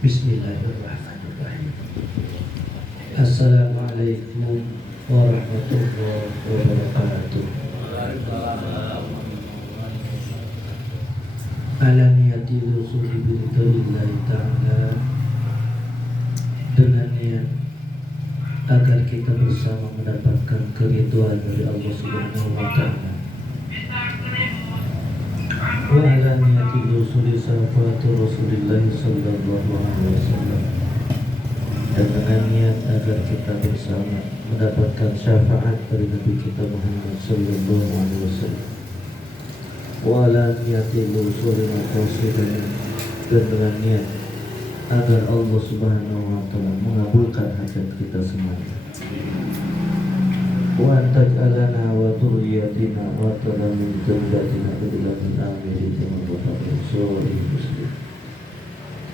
Bismillahirrahmanirrahim. Assalamualaikum warahmatullahi wabarakatuh. Ala niyati rusuli biridhanillahi ta'ala, dengan niat agar kita bersama mendapatkan keridhaan dari Allah Subhanahu wa ta'ala. Wa ala niyati rusuli syafaatu Rasulillah sallallahu alaihi wasallam, dan dengan niat agar kita bersama mendapatkan syafaat dari Nabi kita Muhammad sallallahu alaihi wasallam. Wa ala niyati rusuli maqasidana, dan dengan niat agar Allah Subhanahu wa ta'ala mengabulkan hajat kita semuanya. Wa taj'alana wa dhurriyyatina wa ta'ala min dzurriyyatina billahi amin wa muslim.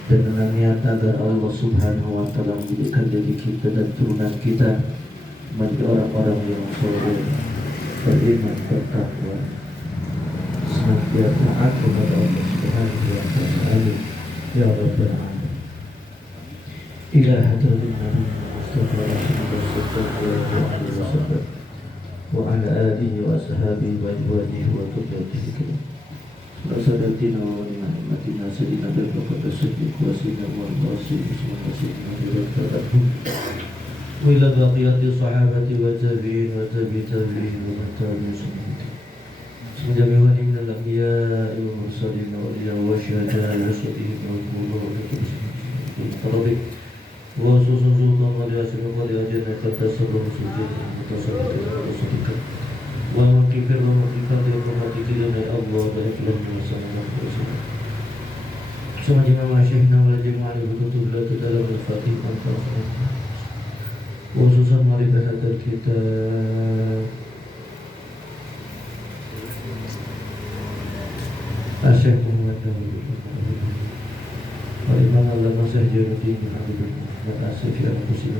Dan dengan niat agar Allah Subhanahu wa ta'ala menjadikan diri kita dan turunan kita menjadi orang-orang yang saleh, beriman, bertakwa, senantiasa taat kepada Allah Subhanahu wa ta'ala. Amin ya rabbal alamin. Ila hadratin Nabi Mustafa sallallahu alaihi wasallam wa ala alihi wa ashabihi wa azwajihi wa dhurriyyatihi wa sadatina wa ni'matina sayyidina Abu Bakar As-Siddiq wa sayyidina Muhammad wa ila baqiyati sahabati wa tabi'in wa tabi'in wa man tabi'ahum sunnati semenjak min al-anbiya wal mursalin wa awliya wa syuhada wa shahidin wa qurra wa susun wa yasin wa yajna katasabbu sujud mutasabbiq wa mukifir wa mukifat wa mukifir ya Allah wa ikram wa sallallahu semua jemaah masyaykhna wal jemaah betul la dalam al-fatih khususan mari bahagia kita Asyik Muhammad wa imam Allah masajid fi Muhammad Asif ya Muslim.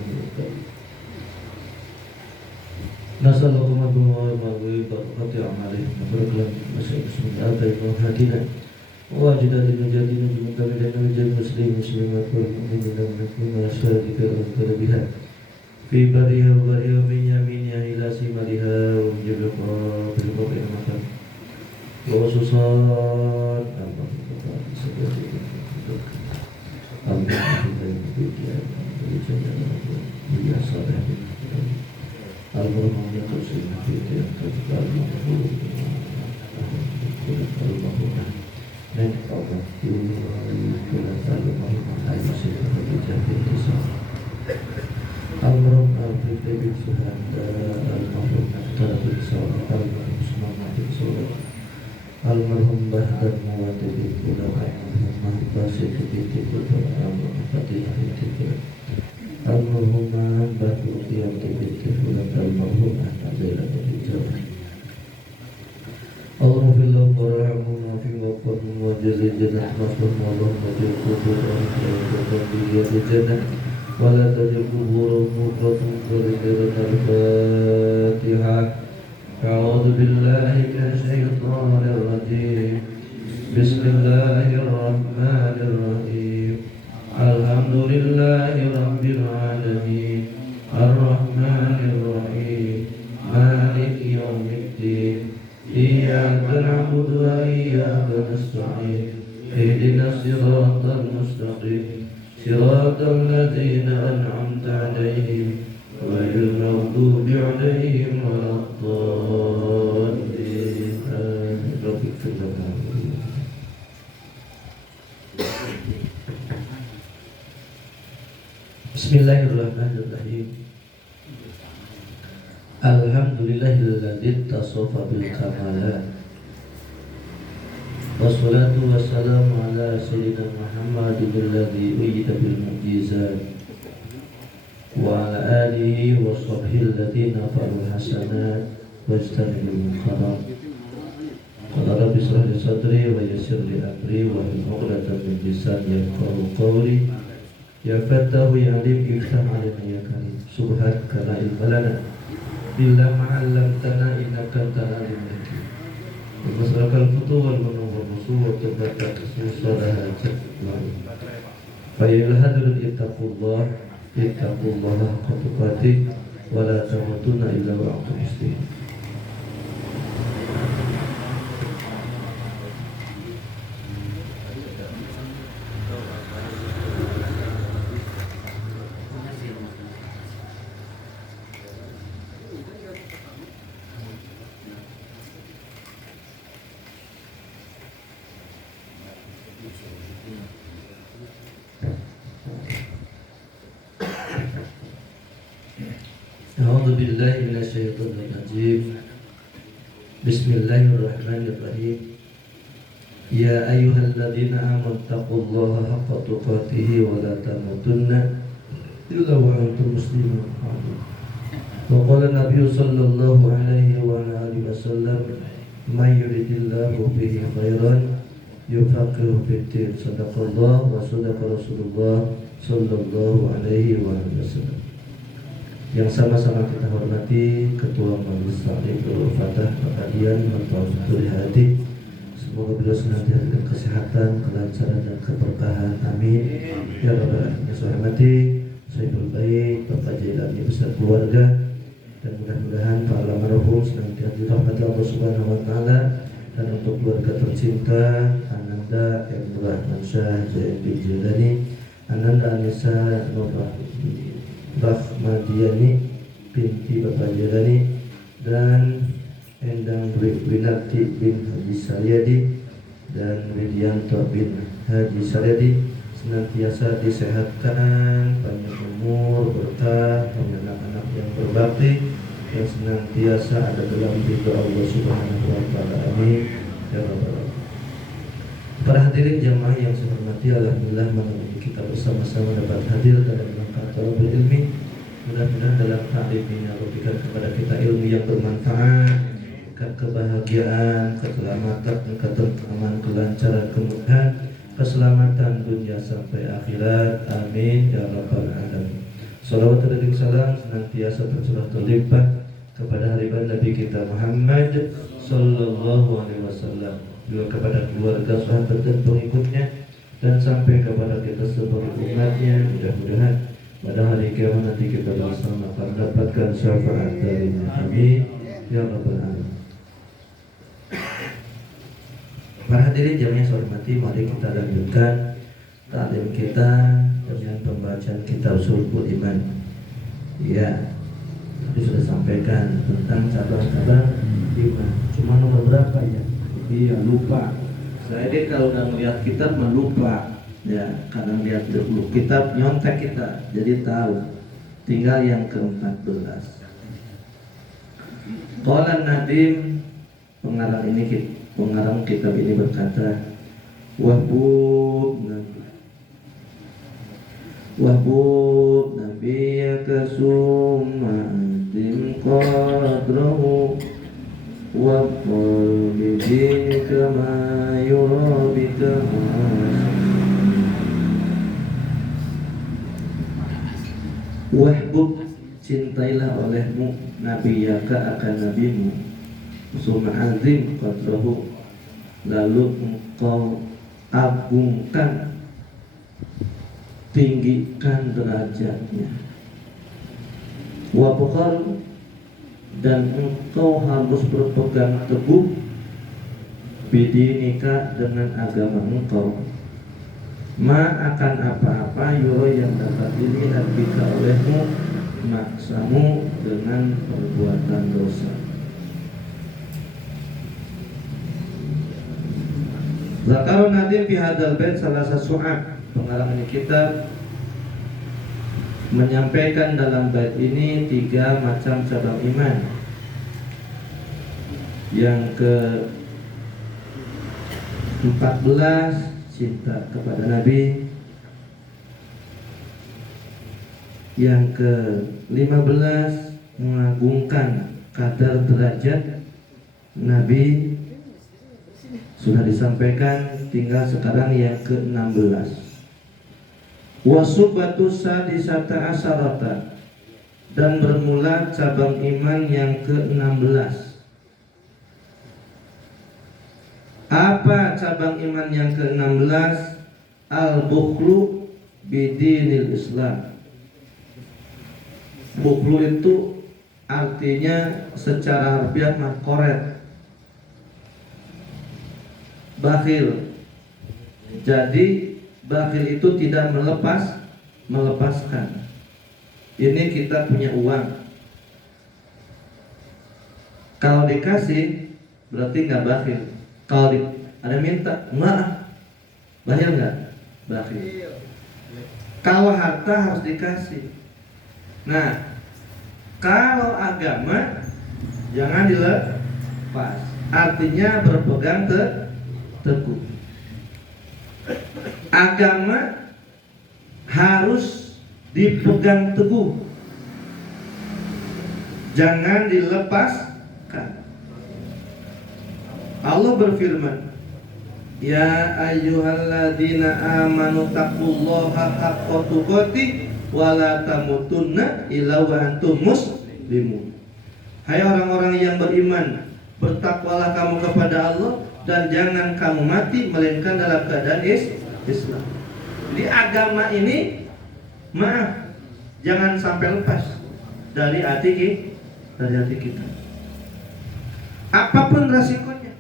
Nasallallahu wa barakatuh amalih berkelan masih bismillah baiklah hadirin wajidat menjadi mungkin dan menjadi muslimat wal mukminin dan mukminat syadiqah terlebih fi bariha wa min yaminya ila simariha wa jabqa bil qawli makan wa susan almarhum bahkan mewakili ulama almarhum basir ketika al-fatihah ketika almarhum bahkan yang ketika almarhum adalah ketika Allah fillah warahmuna fi waqtum wa jazilna rahmatun wa majrukum wa jannah wa la tajrubu mutratun qadira al-fatihah. أعوذ بالله من الشيطان الرجيم بسم الله الرحمن الرحيم الحمد لله رب العالمين الرحمن الرحيم مالك يوم الدين إياك نعبد وإياك نستعين اهدنا الصراط المستقيم صراط الذين أنعمت عليهم غير المغضوب عليهم ولا الضالين آمين. رب اغفر لنا. Bismillahirrahmanirrahim. Alhamdulillahilladzi tasafa bil kamalat. Wassalatu wassalamu ala sayyidina Muhammadin alladzi uyyida bil mu'jizat wa ala alihi wa sahbihi alladziina fa'alul hasanat wajtanibul munkarat. Qala rabbi shrah li sadri wa yassir li amri wa hlul 'uqdatam min lisani yafqahu qawli. Ya Fattahu ya Alim iftah alaina ya Karim. Subhanaka la ilma lana Bila ma'allamtana innaka antal alimul hakim. Masalah futuh wal menunggu musuh wa tabakat susah hajat lalu. Fayil hadrul ittaqullah haqqa tuqatih wa la tamutunna illa wa antum muslimun. A'udzu billahi minasyaitonir rajim. Bismillahirrahmanirrahim. Ya ayyuhalladzina amanu taqullaha haqqa tuqatih wa la tamutunna illa wa antum muslimun. Wa qala Nabi sallallahu alaihi wa alihi wasallam, "May yuridillahu bihi khairan yufaqihu fid-din." Sadaqallah wa sadaqa Rasulullah sallallahu alaihi wa alihi wasallam. Yang sama-sama kita hormati Ketua Majelis Taklim Fatah Pakadian Mentaufiqul Hadi. Semoga beliau senantiasa diberikan kesehatan, kelancaran dan keberkahan. Amin. Ya Rabbal Alamin. Saya hormati Sayyidul Baik, Bapak Jailani beserta keluarga, dan mudah-mudahan para almarhum senantiasa dirahmati Allah Subhanahu wa taala, dan untuk keluarga tercinta Ananda M. Rahman Syah Jainudin Jailani, Ananda Anissa Nur Rahmadiani binti Bapak Jailani, dan Endang Winarti bin Haji Saryadi dan Widianto bin Haji Saryadi senantiasa disehatkan, panjang umur, berkah, dan anak-anak yang berbakti yang senantiasa ada dalam ridha Allah Subhanahu wa taala. Amin ya rabbal alamin. Para hadirin jamaah yang saya hormati, alhamdulillah malam ini kita bersama-sama dapat hadir dalam rangka talabul ilmi. Mudah-mudahan dalam taklim ini Allah berikan kepada kita ilmu yang bermanfaat, kebahagiaan, keselamatan, ketentraman, kelancaran, kemudahan, keselamatan dunia sampai akhirat. Amin ya rabbal alamin. Salawat dan salam senantiasa tercurah terlimpah kepada hariban Nabi kita Muhammad sallallahu alaihi wasallam, juga kepada keluarga, sahabat dan pengikutnya, dan sampai kepada kita sebagai umatnya. Mudah-mudahan pada hari kiamat nanti kita bersama akan mendapatkan syafaat darinya. Amin ya rabbal alamin. Para hadirin jamaah yang saya hormati, mari kita lanjutkan taklim kita dengan pembacaan kitab Sulhul Iman. Ya, tadi sudah sampaikan tentang cabang-cabang iman. Cuma nomor berapa ya? Iya, lupa. Saya ini kalau udah melihat kitab melupa. Ya, kadang lihat dulu kitab nyontek kita, jadi tahu. Tinggal yang ke-14. Qala Nadim, pengarang kitab ini berkata, Wahbub nabiyaka sum'atim qadrahu wa qalbi bika ma yurabika. Wahbub, cintailah olehmu nabiyaka akan nabimu, sum'azim qadrahu, lalu engkau agungkan, tinggikan derajatnya. Wa bukhar, dan engkau harus berpegang teguh bidinika, dengan agama engkau. Ma akan apa-apa yuro yang dapat dilihat bika olehmu, maksamu dengan perbuatan dosa. Zakarun Nadim fi hadzal bait salah sasu'ab. Pengarang ini kitab menyampaikan dalam bait ini 3 macam cabang iman. Yang ke-14, cinta kepada Nabi. Yang ke-15, mengagungkan kadar derajat Nabi. Sudah disampaikan, tinggal sekarang yang ke-16. Wasubatu sadisata asarata, dan bermula cabang iman yang ke-16. Apa cabang iman yang ke-16? Al-bukhlu bidinil Islam. Bukhlu itu artinya secara harfiah koret, bakhil. Jadi bakhil itu tidak melepaskan. Ini kita punya uang, kalau dikasih berarti nggak bakhil. Kalau ada minta, enggak, bakhil nggak? Bakhil. Kalau harta harus dikasih. Nah, kalau agama jangan dilepas. Artinya berpegang teguh. Agama harus dipegang teguh, jangan dilepaskan. Allah berfirman, ya ayyuhalladzina amanu taqullaha haqqa tuqatih wa la tamutunna illa wa antum muslimun. Hai orang-orang yang beriman, bertakwalah kamu kepada Allah dan jangan kamu mati melainkan dalam keadaan Islam. Jadi agama ini, maaf, jangan sampai lepas dari hati kita. Apapun resikonya.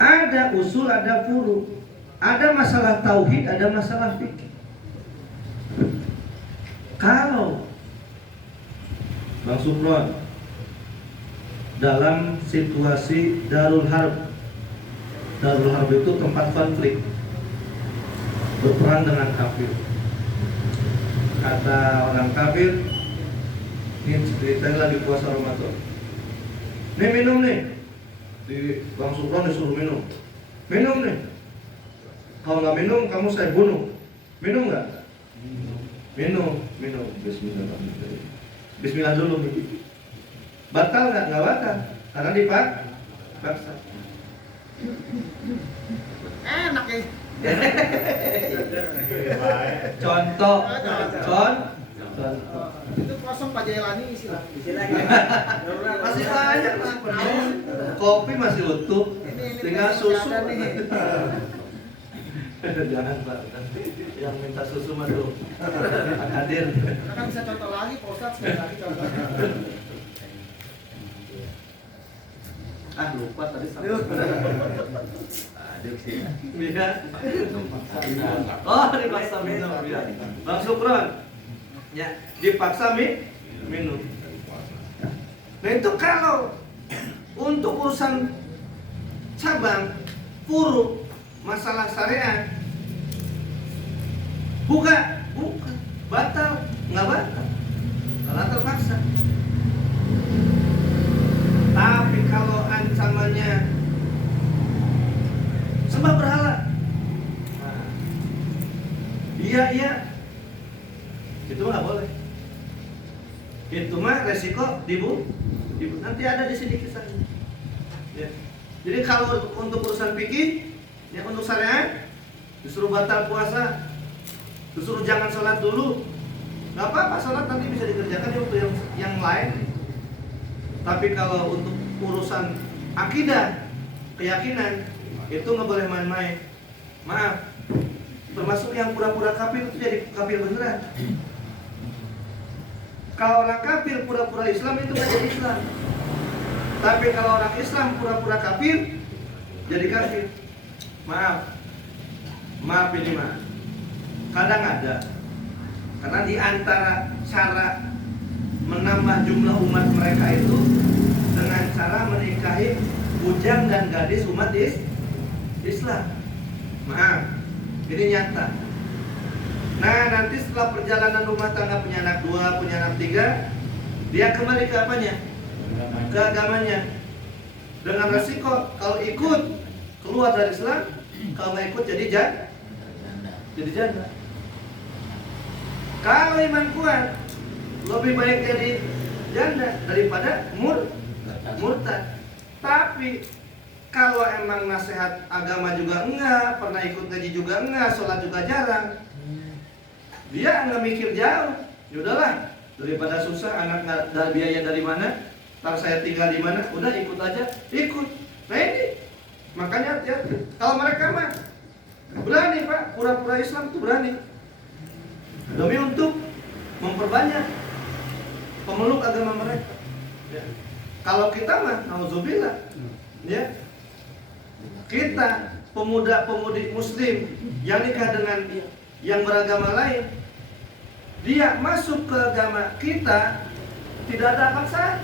Ada usul, ada furu, ada masalah tauhid, ada masalah fikih. Kalau Bang Supron dalam situasi darul harb itu tempat konflik, berperang dengan kafir. Kata orang kafir, ini ceritanya lagi puasa Ramadan, nih minum nih, di Bang Supron disuruh minum nih, kalau nggak minum kamu saya bunuh. Minum nggak? Minum. Bismillah dulu. Batal nggak? Nggak batal, karena dipaksa. Enak ya. Contoh. Itu kosong Pak Jailani isi lagi. Masih banyak, masih penuh. Kopi masih utuh, tinggal susu. Jangan Pak, yang minta susu mah tuh hadir. Kan bisa contoh lagi, Pak Ustadz, sekali lagi contoh. Lupa tadi sampai. Iya. Oh, dipaksa minum. Bang Supron, ya dipaksa minum. Nah itu kalau untuk urusan cabang, furu, masalah syariat, bukan, batal, nggak batal, karena terpaksa. Tapi kalau ancamannya sembah berhala, iya, itu mah nggak boleh. Itu mah resiko dibunuh. Nanti ada di sini kisahnya. Ya. Jadi kalau untuk urusan fikih, ya untuk syariat, disuruh batal puasa, disuruh jangan sholat dulu, nggak apa-apa, sholat nanti bisa dikerjakan waktu yang lain. Tapi kalau untuk urusan akidah, keyakinan, itu nggak boleh main-main. Maaf, termasuk yang pura-pura kafir itu jadi kafir beneran. Kalau orang kafir pura-pura Islam itu nggak jadi Islam. Tapi kalau orang Islam pura-pura kafir jadi kafir. Maaf ini mah. Kadang ada. Karena di antara cara menambah jumlah umat mereka itu dengan cara menikahi bujang dan gadis umat Islam. Maaf, ini nyata. Nah nanti setelah perjalanan rumah tangga, punya anak 2, punya anak 3, dia kembali ke apanya? Ke agamanya. Dengan resiko kalau ikut keluar dari Islam, kalau nggak ikut jadi janda. Kalau iman kuat, lebih baik jadi janda daripada murtad. Tapi kalau emang nasihat agama juga enggak, pernah ikut ngaji juga enggak, sholat juga jarang, dia enggak mikir jauh, Ya udahlah, daripada susah, anak nggak ada biaya dari mana, ntar saya tinggal di mana, udah ikut aja, ikut. Nah ini, makanya hati-hati. Kalau mereka mah berani Pak, pura-pura Islam tuh berani, demi untuk memperbanyak pemeluk agama mereka. Ya. Kalau kita mah, nauzubillah, ya, kita pemuda-pemudi Muslim yang nikah dengan yang beragama lain, dia masuk ke agama kita tidak ada paksaan,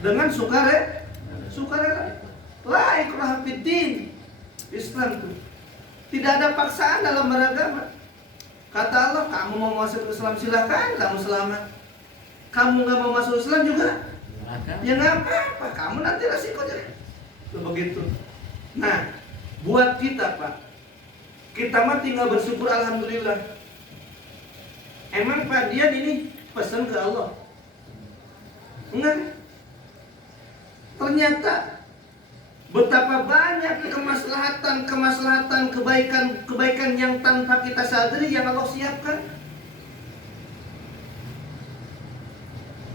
dengan sukarela. La ikraha fiddin. Islam itu tidak ada paksaan dalam beragama. Kata Allah, kamu mau masuk Islam silakan, kamu selamat. Kamu nggak mau masuk Islam juga, ya nggak apa-apa, kamu nanti resikonya. Begitu. Nah, buat kita Pak, kita mah tinggal bersyukur alhamdulillah. Emang Pak Dian ini pesan ke Allah? Enggak. Ternyata betapa banyak kemaslahatan, kebaikan yang tanpa kita sadari yang Allah siapkan.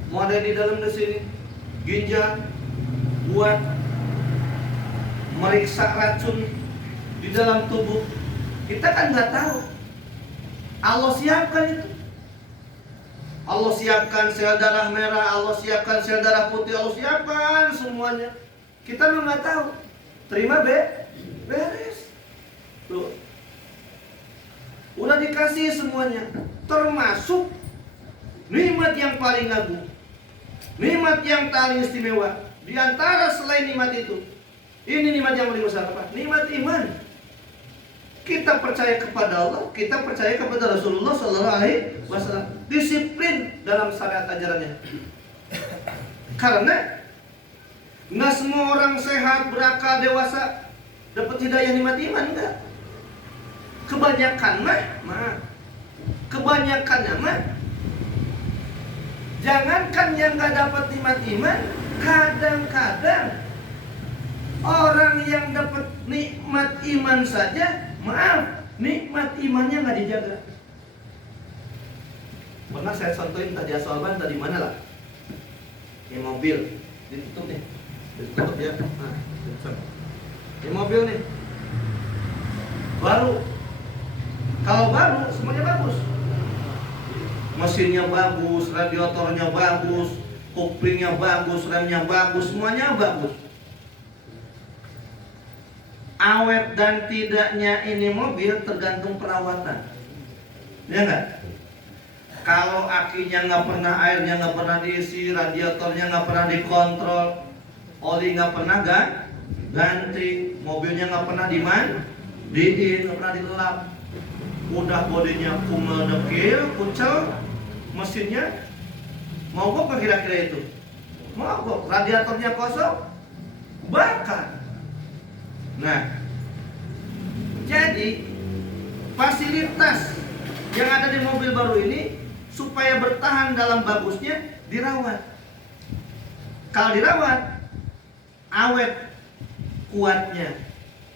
Mau ada di dalam di sini ginjal buat meriksa racun di dalam tubuh. Kita kan nggak tahu. Allah siapkan itu. Allah siapkan sel darah merah, Allah siapkan sel darah putih, Allah siapkan semuanya. Kita memang nggak tahu. Terima beres. Tuh. Udah dikasih semuanya, termasuk nikmat yang paling agung, nikmat yang paling istimewa. Di antara selain nikmat itu, ini nikmat yang paling besar apa? Nikmat iman. Kita percaya kepada Allah, kita percaya kepada Rasulullah Sallallahu Alaihi Wasallam. Disiplin dalam syariat ajarannya. Karena nggak semua orang sehat, berakal, dewasa dapat hidayah nikmat iman, enggak. Kebanyakannya mah, jangankan yang nggak dapat nikmat iman, kadang-kadang orang yang dapat nikmat iman saja, maaf, nikmat imannya nggak dijaga. Pernah saya contohin tadi Asalban tadi mana lah? Ini mobil ditutup nih, ditutup ya. Nah, ini mobil nih, baru. Kalau baru semuanya bagus, mesinnya bagus, radiatornya bagus, koplingnya bagus, remnya bagus, semuanya bagus. Awet dan tidaknya ini mobil tergantung perawatan, ya nggak? Kalau akinya nggak pernah, airnya nggak pernah diisi, radiatornya nggak pernah dikontrol, oli nggak pernah ganti, mobilnya nggak pernah dimandiin, nggak pernah dilap, udah bodinya kumel dekil, kucel, mesinnya mogok nggak kira-kira itu? Mogok, radiatornya kosong, bakar. Nah, jadi fasilitas yang ada di mobil baru ini supaya bertahan dalam bagusnya dirawat. Kalau dirawat, awet kuatnya.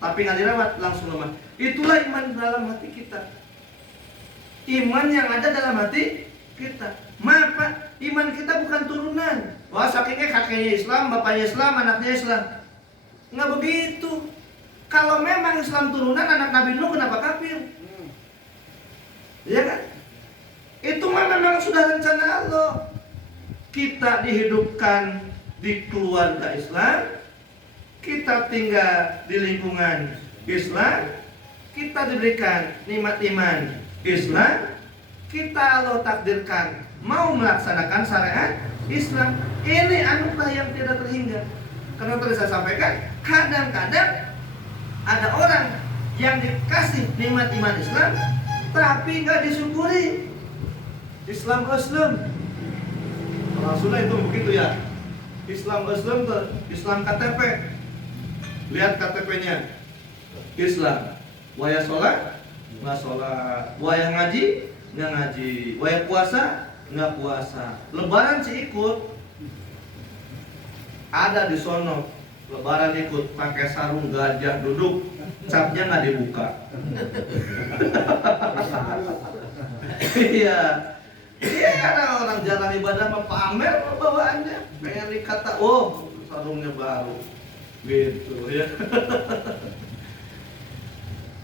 Tapi nggak dirawat langsung lemah. Itulah iman dalam hati kita. Iman yang ada dalam hati kita. Maaf Pak, iman kita bukan turunan. Wah sakitnya kakeknya Islam, bapaknya Islam, anaknya Islam. Nggak begitu. Kalau memang Islam turunan, anak Nabi Nuh kenapa kafir? Iya kan? Itu memang sudah rencana Allah. Kita dihidupkan di keluarga Islam, kita tinggal di lingkungan Islam, kita diberikan nikmat iman Islam, kita Allah takdirkan mau melaksanakan syariat Islam. Ini anugerah yang tidak terhingga. Karena tadi saya sampaikan, kadang-kadang ada orang yang dikasih nikmat iman Islam tapi nggak disyukuri. Islam Rasulullah itu begitu ya. Islam tuh Islam KTP. Lihat KTP-nya. Islam. Waya sholat, nggak sholat. Waya ngaji, nggak ngaji. Waya puasa, nggak puasa. Lebaran sih ikut. Ada di sono. Lebaran ikut pakai sarung gajah duduk, capnya nggak dibuka. Iya. Iya, karena orang jarang ibadah mah pamer bawaannya. Pengen dikata, oh sarungnya baru. Gitu ya.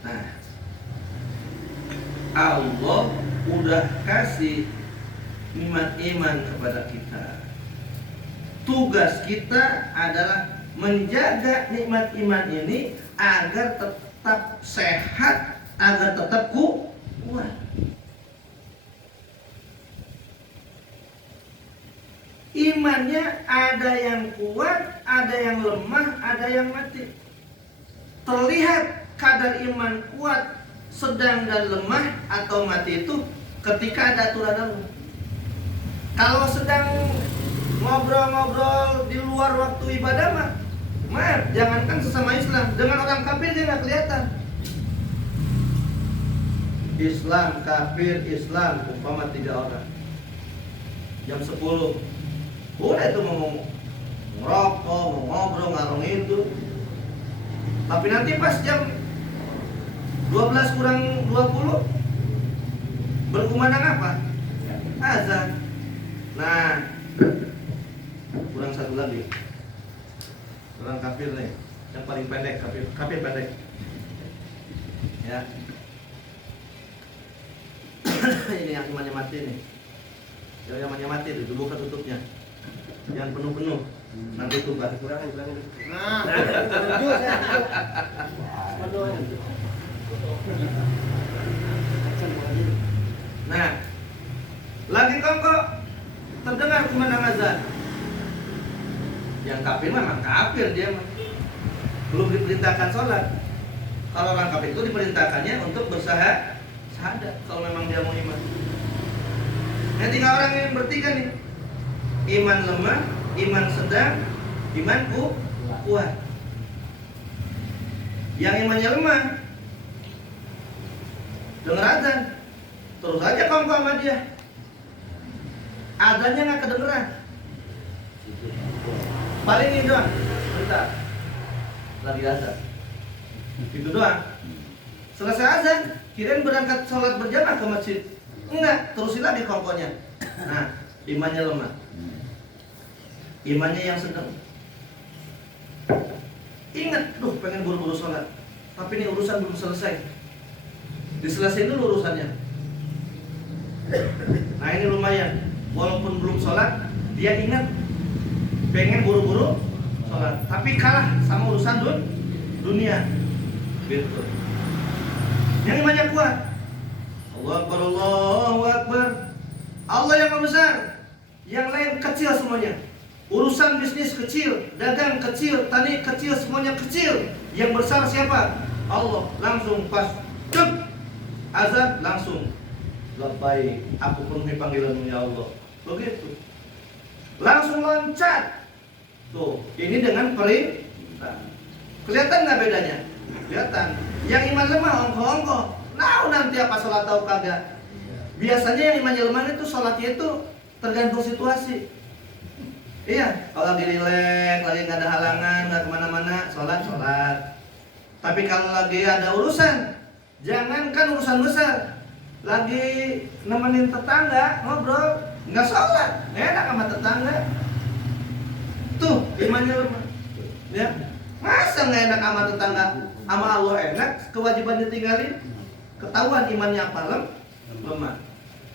Nah, Allah udah kasih nikmat iman kepada kita. Tugas kita adalah menjaga nikmat iman ini agar tetap sehat, agar tetap kuat. Imannya ada yang kuat, ada yang lemah, ada yang mati. Terlihat kadar iman kuat, sedang dan lemah atau mati itu ketika ada aturan Allah. Kalau sedang ngobrol-ngobrol di luar waktu ibadah mah, maaf, jangankan sesama Islam, dengan orang kafir dia nggak kelihatan. Islam, kafir, Islam, umpama 3 orang. Jam 10, boleh tuh mau ngerokok, mau ngobrol, ngarung itu. Tapi nanti pas jam 12 kurang 20 berkumandang apa? Azan. Nah, kurang satu lagi. Orang kafir nih, yang paling pendek, kafir pendek. Ya. Ini yang imannya mati nih. Yang imannya mati itu buka tutupnya. Yang penuh-penuh. Nanti tuh kurangin. Nah, setuju saya. Nah, lagi kok terdengar kumandang azan. Yang kafir memang kafir dia mah. Belum diperintahkan sholat. Kalau orang kafir itu diperintahkannya untuk bersahadat kalau memang dia mau iman. Nah, tinggal orang yang bertiga nih. Iman lemah, iman sedang, iman kuat. Yang imannya lemah, dengar azan, terus aja kongko sama dia. Azannya nggak kedengeran. Paling ini doang, bentar, lagi azan. Itu doang. Selesai azan, kirain berangkat sholat berjamaah ke masjid. Enggak, terusin lagi kongkonya. Nah, imannya lemah. Imannya yang sedang. Ingat, pengen buru-buru sholat. Tapi ini urusan belum selesai. Diselesain dulu urusannya. Nah ini lumayan. Walaupun belum sholat, dia ingat pengen buru-buru sholat. Tapi kalah sama urusan dunia. Gitu. Yang imannya kuat. Allahu Akbar, Allahu Akbar. Allah yang maha besar. Yang lain kecil semuanya. Urusan bisnis kecil, dagang kecil, tani kecil, semuanya kecil. Yang besar siapa? Allah. Langsung pas cep azan langsung labbaik, aku penuhi panggilanmu ya Allah. Begitu. Langsung loncat. Tuh, ini dengan perintah. Kelihatan nggak bedanya? Kelihatan. Yang iman lemah ongko-ongko. Nah, nanti apa sholat tahu kagak? Biasanya yang imannya lemah itu sholatnya itu tergantung situasi. Iya, kalau lagi rileks, lagi nggak ada halangan, nggak kemana-mana, sholat. Tapi kalau lagi ada urusan, jangankan urusan besar, lagi nemenin tetangga ngobrol, nggak sholat, enak sama tetangga. Tuh, imannya lemah. Ya, masa nggak enak sama tetangga? Sama Allah enak, kewajiban ditinggalin, ketahuan imannya apa lemah.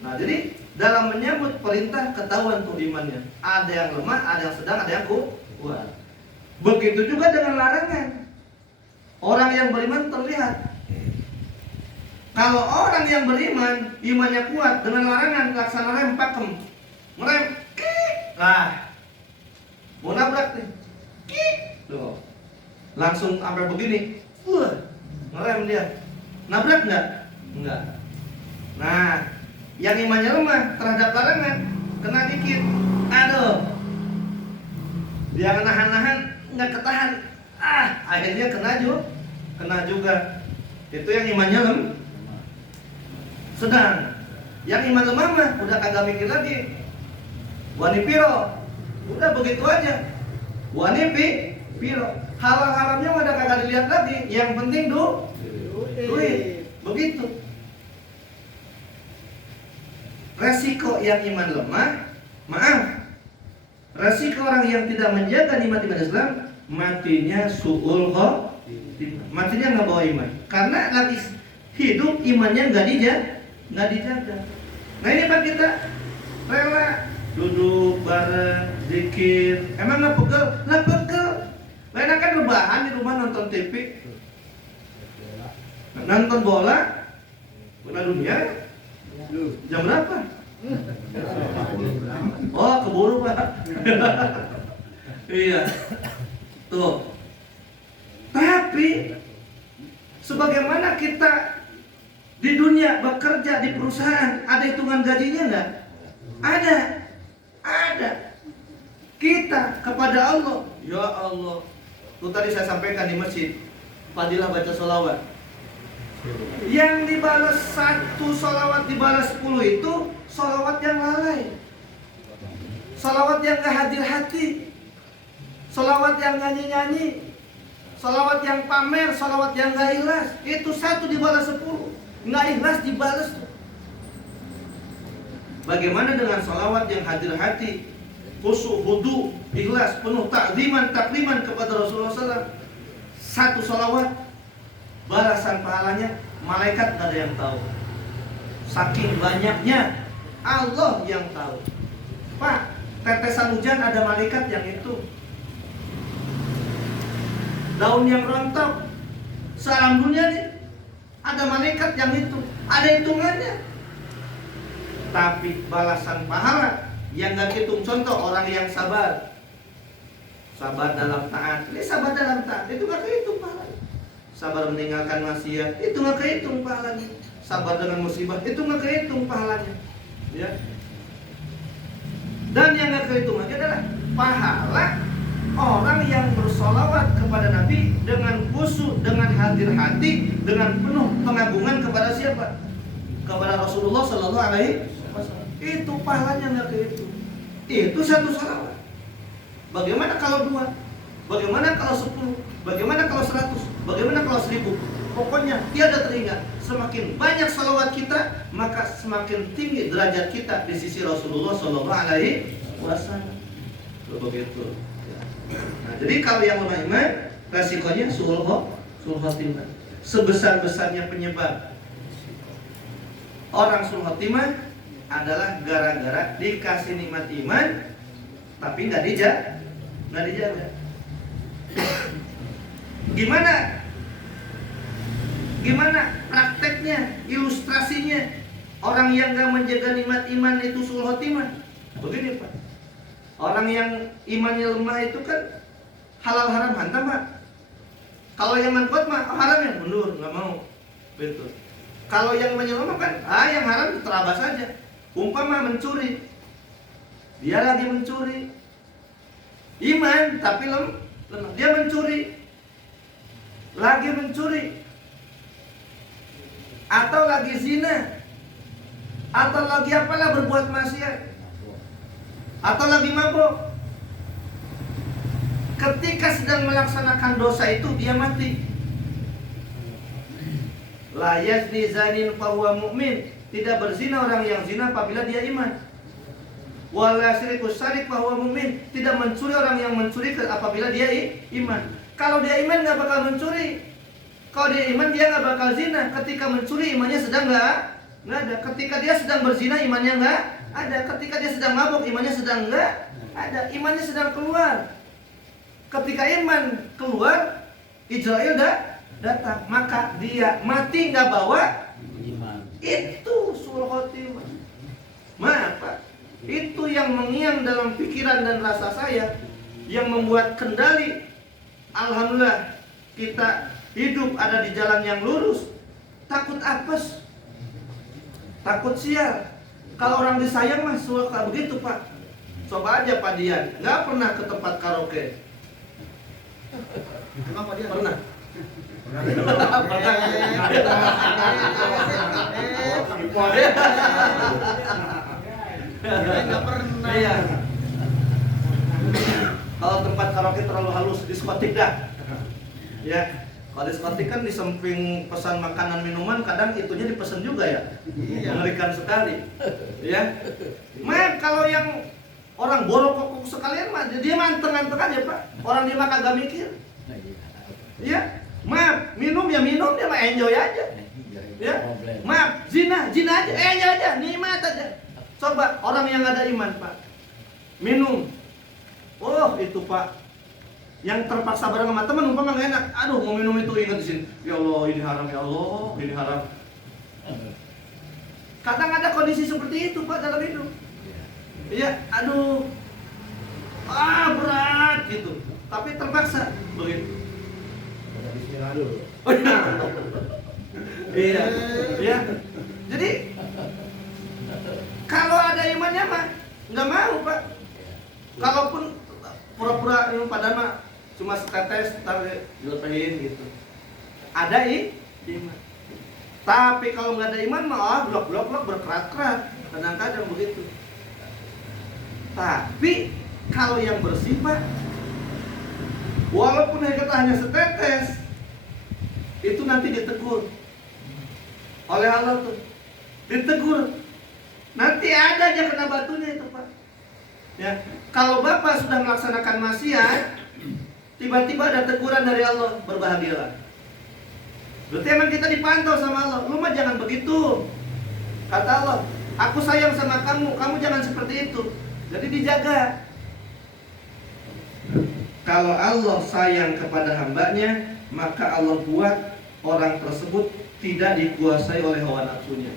Nah, jadi dalam menyambut perintah ketahuan tuh imannya. Ada yang lemah, ada yang sedang, ada yang kuat. Begitu juga dengan larangan. Orang yang beriman terlihat. Kalau orang yang beriman, imannya kuat, dengan larangan laksana rem pakem. Ngerem, kik. Lah. Mau nabrak nih. Kik. Tuh. Langsung sampai begini. Ngerem dia. Nabrak enggak? Enggak. Nah, yang imannya lemah terhadap larangan kena dikit, aduh, dia nahan-nahan nggak ketahan, akhirnya kena juga. Itu yang imannya lemah. Sedang yang iman lemah mah udah kagak mikir lagi. Wani piro, udah begitu aja. Wani piro, halal haramnya udah kagak dilihat lagi. Yang penting duit, begitu. resiko yang iman lemah, resiko orang yang tidak menjaga nikmat iman Islam, matinya su'ul khotimah, matinya nggak bawa iman, karena lagi hidup imannya nggak dijaga. Nah ini Pak, kita rela duduk bareng, zikir, emang nggak pegel? Nggak pegel. Lain kan rebahan di rumah nonton TV, nonton bola dunia. Jam berapa? Oh, keburu Pak. Iya. Tuh. Tapi sebagaimana kita di dunia bekerja di perusahaan, ada hitungan gajinya enggak? Ada. Kita kepada Allah, ya Allah. Tuh tadi saya sampaikan di masjid, fadilah baca sholawat. Yang dibalas 1 sholawat dibalas 10 itu sholawat yang lalai, sholawat yang gak hadir hati, sholawat yang nyanyi-nyanyi, sholawat yang pamer, sholawat yang gak ikhlas. Itu 1 dibalas 10, gak ikhlas dibalas. Bagaimana dengan sholawat yang hadir hati, khusyuk, hudu, ikhlas, penuh takliman kepada Rasulullah SAW? 1 sholawat, balasan pahalanya malaikat gak ada yang tahu. Saking banyaknya, Allah yang tahu. Pak, tetesan hujan ada malaikat yang itu. Daun yang rontok sealam dunia nih, ada malaikat yang itu. Ada hitungannya. Tapi balasan pahala yang gak hitung, contoh orang yang sabar dalam taat, ini sabar dalam taat, itu gak kehitung pahalanya. Sabar meninggalkan maksiat, itu gak kehitung pahalanya. Sabar dengan musibah, itu gak kehitung pahalanya. Ya. Dan yang gak kehitung lagi adalah pahala orang yang bersolawat kepada Nabi dengan khusyuk, dengan hadir hati, dengan penuh pengagungan kepada siapa? Kepada Rasulullah Sallallahu Alaihi Wasallam. Itu pahalanya nggak kehitung. Itu 1 salawat. Bagaimana kalau 2? Bagaimana kalau 10? Bagaimana kalau 100? Bagaimana kalau 1000? Pokoknya tiada teringat. Semakin banyak salawat kita, maka semakin tinggi derajat kita di sisi Rasulullah Sallallahu Alaihi Wasallam. Begitu. Nah, jadi kalau yang lemah iman, resikonya su'ul khotimah. Sebesar-besarnya penyebab orang su'ul khotimah adalah gara-gara dikasih nikmat iman tapi nggak dijaga. Gimana prakteknya, ilustrasinya orang yang nggak menjaga nikmat iman itu su'ul khotimah? Begini Pak, orang yang imannya lemah itu kan halal haram hantam Pak. Kalau yang iman kuat mah haram yang mundur, nggak mau. Betul. Kalau yang imannya lemah kan, yang haram terabas saja. Umpama mencuri, dia lagi mencuri, iman tapi lemah. Dia mencuri, lagi mencuri, atau lagi zina, atau lagi apalah berbuat maksiat, atau lagi mabuk. Ketika sedang melaksanakan dosa itu dia mati. La yazni zanin fa huwa mu'min. Tidak berzina orang yang zina apabila dia iman. Wala syariku syarik fa huwa mu'min. Tidak mencuri orang yang mencuri apabila dia iman. Kalau dia iman enggak bakal mencuri. Kalau dia iman dia enggak bakal zina. Ketika mencuri imannya sedang enggak ada. Ketika dia sedang berzina imannya enggak ada. Ketika dia sedang mabuk imannya sedang enggak ada. Imannya sedang keluar. Ketika iman keluar, Israel datang, maka dia mati nggak bawa iman. Itu su'ul khotimah. Maka itu yang mengiang dalam pikiran dan rasa saya, yang membuat kendali. Alhamdulillah kita hidup ada di jalan yang lurus. Takut apes, takut sial. Kalau orang disayang mah suka begitu Pak. Coba aja Pak Dian, nggak pernah ke tempat karaoke. Kenapa dia? Pernah. Nggak pernah. Iya. Kalau tempat karaoke terlalu halus, diskotik dah. Ya. Kalau diskotik kan di samping pesan makanan minuman kadang itunya dipesan juga ya. Iya. Mengerikan sekali. Ya. Kalau yang orang borokok sekalian mah dia manteng-manteng aja, Pak. Orang dia mah kagak mikir. Ya. Minum ya minum, dia mah enjoy aja. Ya. Zina aja, enjoy aja, nikmat aja. Coba orang yang ada iman, Pak. Minum. Oh, itu Pak. Yang terpaksa bareng sama teman umpama nggak enak, aduh mau minum itu ingat di sini, ya Allah ini haram, ya Allah ini haram. Kadang ada kondisi seperti itu Pak dalam hidup. Iya, aduh, berat gitu, tapi terpaksa begitu. Bismillah dulu. Iya, iya. Jadi kalau ada imannya mah nggak mau Pak. Kalaupun pura-pura minum padahal mah cuma setetes, ntar dilepehin gitu. Ada iman. Tapi kalau nggak ada iman mah blok berkerat-kerat. Kadang-kadang begitu. Tapi kalau yang bersifat, walaupun hanya setetes, itu nanti ditegur oleh Allah tuh. Ditegur. Nanti ada aja kena batunya itu Pak. Ya, kalau Bapak sudah melaksanakan maksiat, tiba-tiba ada teguran dari Allah, berbahagialah. Berarti emang kita dipantau sama Allah. Lu mah jangan begitu. Kata Allah, aku sayang sama kamu, kamu jangan seperti itu. Jadi dijaga. Kalau Allah sayang kepada hambanya, maka Allah buat orang tersebut tidak dikuasai oleh hawa nafsunya.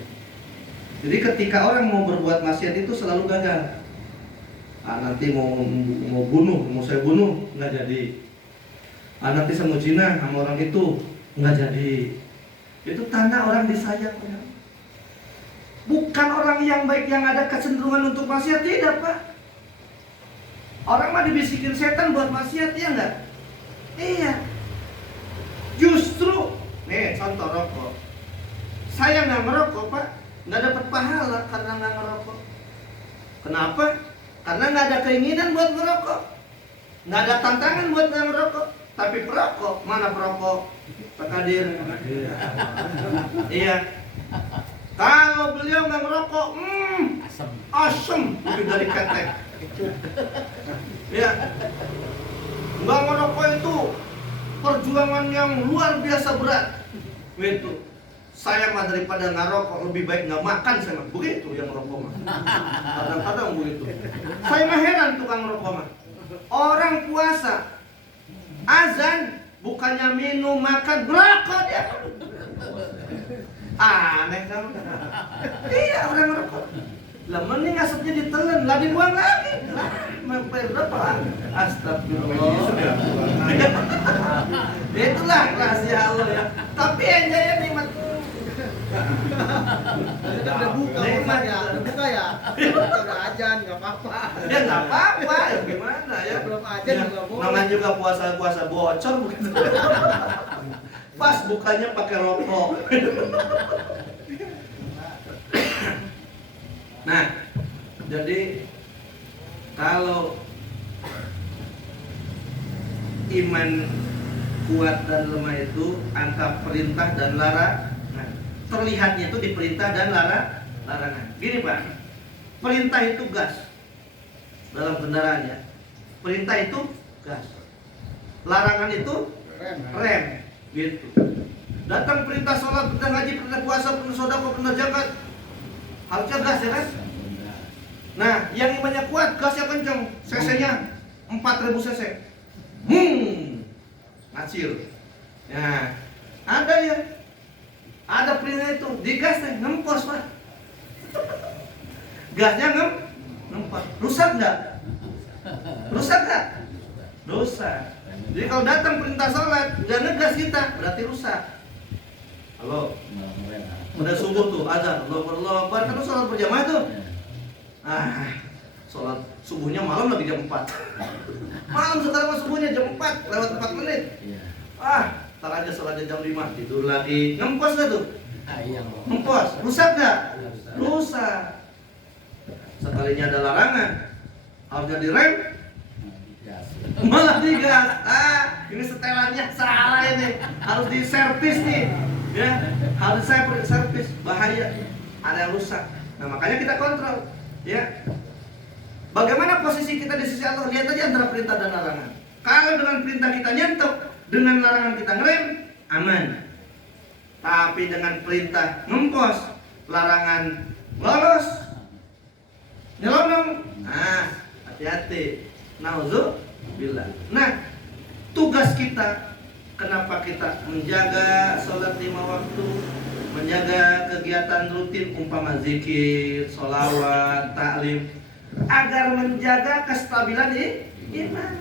Jadi ketika orang mau berbuat maksiat itu selalu gagal. Nanti mau bunuh, mau saya bunuh, nggak jadi. Nanti saya mau zina sama orang itu, nggak jadi. Itu tanda orang disayang. Bukan orang yang baik yang ada kecenderungan untuk maksiat, tidak Pak. Orang mah dibisikin setan buat maksiat, ya nggak? Iya. Justru, nih contoh rokok. Saya nggak ngerokok Pak, nggak dapat pahala karena nggak ngerokok. Kenapa? Karena nggak ada keinginan buat ngerokok, nggak ada tantangan buat nggak ngerokok. Tapi perokok, mana perokok? Pak Kadir. Iya. Kalau beliau nggak ngerokok, asem, lebih dari ketek. Ya, nggak ngerokok itu perjuangan yang luar biasa berat. Gitu. Saya mah daripada ngerokok lebih baik nggak makan saya mah. Begitu yang ngerokok mah. Kadang-kadang begitu. Saya mah heran tukang ngerokok mah. Orang puasa azan bukannya minum makan ngerokok dia. Aneh kan? Iya orang ngerokok. Lah mending asapnya ditelan, lah dibuang lagi. Sampai berapa? Astagfirullah. Itulah rahasia Allah ya. Tapi enjoy nikmat. Udah buka Nikmat ya, udah buka ya. Udah ajan, nggak apa-apa. Ya nggak apa-apa, ya gimana ya? Belum ajan Ya, nggak boleh. namanya juga puasa bocor begitu. Pas bukanya pakai rokok. Nah, jadi kalau iman kuat dan lemah itu angka perintah dan larangan. Terlihatnya itu di perintah dan larangan. Gini Pak, perintah itu gas dalam kendaraan ya. Perintah itu gas, larangan itu rem, gitu. Datang perintah sholat, perintah ngaji, perintah puasa, perintah sedekah, perintah zakat, harusnya gas ya kan? Nah, yang imannya kuat, gasnya kenceng, cc-nya 4000 cc. Ngacil. Nah, ada ya. Ada perintah itu, digas nih, ngempos Pak. Gasnya ngempos. Rusak nggak? Rusak nggak? Rusak. Jadi kalau datang perintah sholat, nggak ngegas kita, berarti rusak. Halo? Udah subuh tuh, azan, Allah Akbar, kan lu sholat berjamaah tuh. Sholat subuhnya malam lagi jam 4. Malam sekarang mah subuhnya jam 4, lewat 4 menit. Ntar aja sholatnya jam 5, tidur lagi. Ngempos gak tuh? Ngempos, rusak gak? Rusak. Sekalinya ada larangan, harusnya direm, malah digas. ini setelannya salah ini, harus diservis nih, ya, harus saya servis, bahaya, ada yang rusak. Nah makanya kita kontrol, ya. Bagaimana posisi kita di sisi Allah? Lihat aja antara perintah dan larangan. Kalau dengan perintah kita nyentuh, dengan larangan kita ngerem, aman. Tapi dengan perintah ngempos, larangan lolos, nyelonong, nah hati-hati. Nauzubillah. Nah, tugas kita, kenapa kita menjaga sholat 5 waktu, menjaga kegiatan rutin umpama zikir, sholawat, taklim, agar menjaga kestabilan iman.